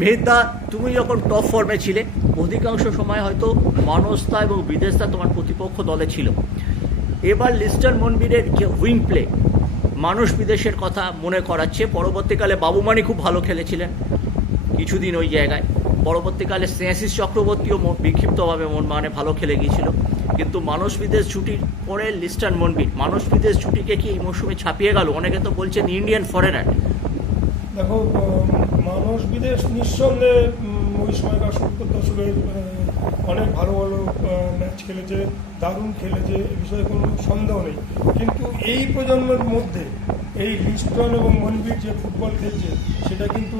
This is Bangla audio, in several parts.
মেহদা তুমি যখন টপ ফর্মে ছিলে, অধিকাংশ সময় হয়তো মানসতা এবং বিদেশতা তোমার প্রতিপক্ষ দলে ছিল। এবার লিস্টার মনবীরের যে উইং প্লে মানুষ বিদেশের কথা মনে করাচ্ছে। পরবর্তীকালে বাবুমানি খুব ভালো খেলেছিলেন কিছুদিন ওই জায়গায়। পরবর্তীকালে স্নেহাশিস চক্রবর্তীও বিক্ষিপ্তভাবে মন মানে ভালো খেলে গিয়েছিল। কিন্তু মানুষ বিদেশ ছুটির পরে লিস্টার মনবীর মানুষ বিদেশ ছুটিকে কি এই মৌসুমে ছাপিয়ে গেল? অনেকে তো বলছেন ইন্ডিয়ান ফরেনার দেখো মানুষ বিদেশ নিঃসন্দেহে ওই সময়কার সত্তর দশকের অনেক ভালো ভালো ম্যাচ খেলেছে, দারুণ খেলেছে, এ বিষয়ে কোনো সন্দেহ নেই। কিন্তু এই প্রজন্মের মধ্যে, এই লিস্টন এবং মনবীর যে ফুটবল খেলছে, সেটা কিন্তু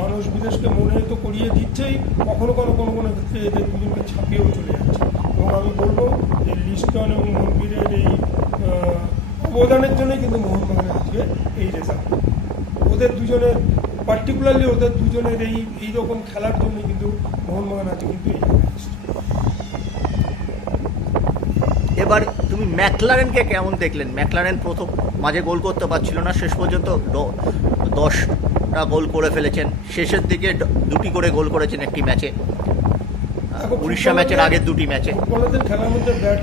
মানুষ বিদেশকে মনে তো করিয়ে দিচ্ছেই, কখনো কোনো কোনো কোনো ক্ষেত্রে এদের দুজনকে ছাপিয়েও চলে যাচ্ছে। এবং আমি বলব যে লিস্টন এবং মনবীরের এই অবদানের জন্যই কিন্তু মোহনবাগানের আজকে এই রেজাল্ট। ওদের দুজনের পার্টিকুলারলি ওদের দুজনের এই এই রকম খেলার জন্য কিন্তু মোহনবাগান আছে কিন্তু এই এবার তুমি ম্যাকলারেনকে কেমন দেখলেন? ম্যাকলারেন প্রথম মাঝে গোল করতে পারছিল না শেষ পর্যন্ত দশটা গোল করে ফেলেছেন। শেষের দিকে দুটি করে গোল করেছেন একটি ম্যাচে। উড়িষ্যা ম্যাচের আগের দুটি ম্যাচে। খেলার মধ্যে ব্যাট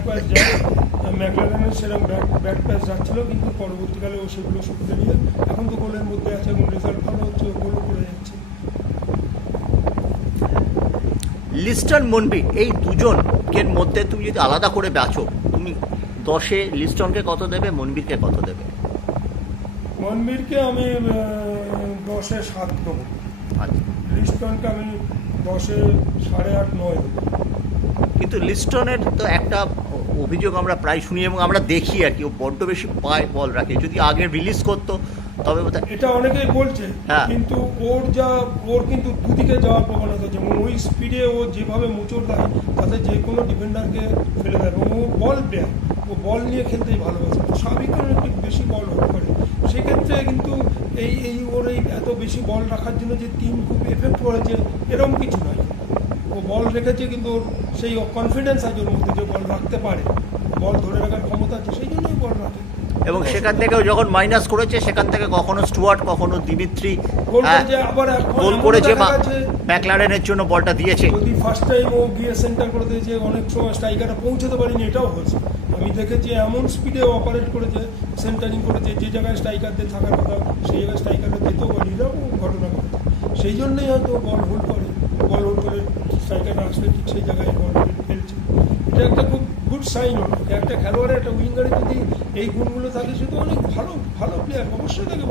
ম্যাকলারেনের সেরকম ব্যাট ব্যাট প্যাচ যাচ্ছিল কিন্তু পরবর্তীকালে ও সেগুলো শুকিয়ে নিয়ে এখন তো গোলের মধ্যে আছে এবং রেজাল্ট ভালো হচ্ছে গোলও করে যাচ্ছে। লিস্টন মনবি এই দুজনকে মধ্যে তুমি যদি আলাদা করে বেচো তুমি দশে লিস্টনকে কত দেবে মনবীরকে কত দেবে? মনবীরকে আমি দশে সাত দেবো। আচ্ছা। লিস্টনকে আমি দশে সাড়ে আট নয় দেবো। কিন্তু লিস্টনের তো একটা অভিযোগ আমরা প্রায় শুনি এবং আমরা দেখি আর কি। ও বড্ড বেশি পায় বল রাখে। যদি আগে রিলিজ করতো তবে এটা অনেকেই বলছে হ্যাঁ। কিন্তু ওর যা ওর কিন্তু দুদিকে যাওয়ার প্রবণতা যেমন ওই স্পিডে ও যেভাবে মোচড় দেয় তাতে যে কোনো ডিফেন্ডারকে ফেলে দেয় এবং ও বল প্লেয়ার ও বল নিয়ে খেলতেই ভালোবাসে। স্বাভাবিক কারণে একটু বেশি বল হতে পারে সেক্ষেত্রে কিন্তু এই এই ওর এই এত বেশি বল রাখার জন্য যে টিম খুব এফেক্ট করেছে এরকম কিছু নয়। বল রেখেছে কিন্তু ওর সেই কনফিডেন্স আছে ওর মধ্যে যে বল রাখতে পারে। বল ধরে রাখার ক্ষমতা আছে সেই জন্যই বল রাখে। এবং সেখান থেকেও যখন মাইনাস করেছে সেখান থেকে কখনো স্টুয়ার্ট কখনো দিমিত্রি গোল হ্যাঁ, করেছে গোল করেছে ম্যাকলারেনের জন্য বলটা দিয়েছে। যদি ফার্স্ট টাইম ও গিয়ে সেন্টার করে দিয়েছে অনেক সময় স্ট্রাইকারটা পৌঁছাতে পারিনি এটাও হয়েছে। আমি দেখেছি এমন স্পিডে অপারেট করেছে সেন্টারিং করেছে যে জায়গায় স্ট্রাইকারদের থাকার কথা সেই জায়গায় স্ট্রাইকাররা যেতেও পারি এরকম ঘটনা ঘটেছে। সেই জন্যই হয়তো বল হোল্ড করে বল হোল্ড করে স্ট্রাইকাররা আসলে ঠিক সেই জায়গায় ফেলছে এটা একটা খুব গুড সাইন একটা খেলোয়াড়ের একটা উইঙ্গারে যদি এই গুণগুলো থাকে, সে তো অনেক ভালো ভালো প্লেয়ার অবশ্যই তাকে